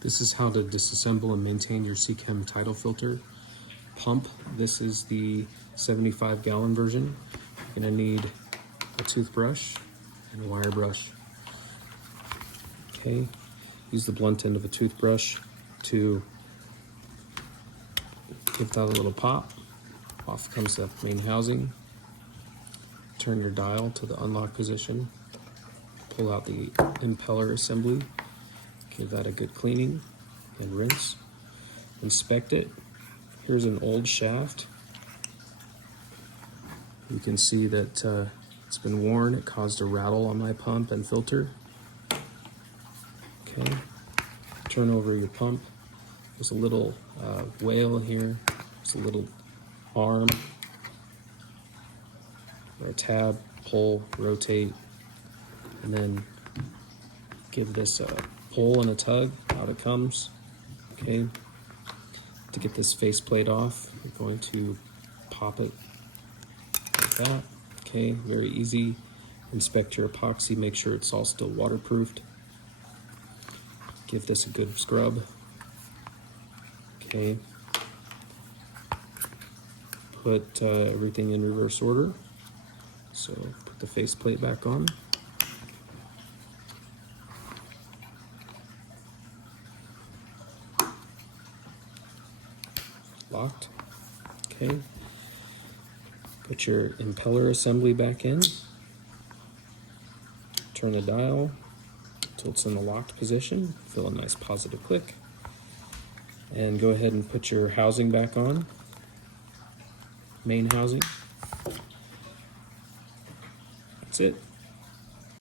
This is how to disassemble and maintain your Seachem Tidal filter pump. This is the 75-gallon version. You're gonna need a toothbrush and a wire brush. Okay, use the blunt end of a toothbrush to give that a little pop. Off comes the main housing. Turn your dial to the unlock position. Pull out the impeller assembly. Give that a good cleaning and rinse. Inspect it. Here's an old shaft. You can see that it's been worn. It caused a rattle on my pump and filter. Okay, turn over your pump. There's a little whale here. There's a little arm or a tab. Pull, rotate, and then give this a pull and a tug. Out it comes. Okay. To get this faceplate off, you're going to pop it like that. Okay, very easy. Inspect your epoxy, make sure it's all still waterproofed. Give this a good scrub. Okay. Put everything in reverse order. So put the faceplate back on. Locked. Okay. Put your impeller assembly back in. Turn the dial until it's in the locked position. Feel a nice positive click. And go ahead and put your housing back on. Main housing. That's it.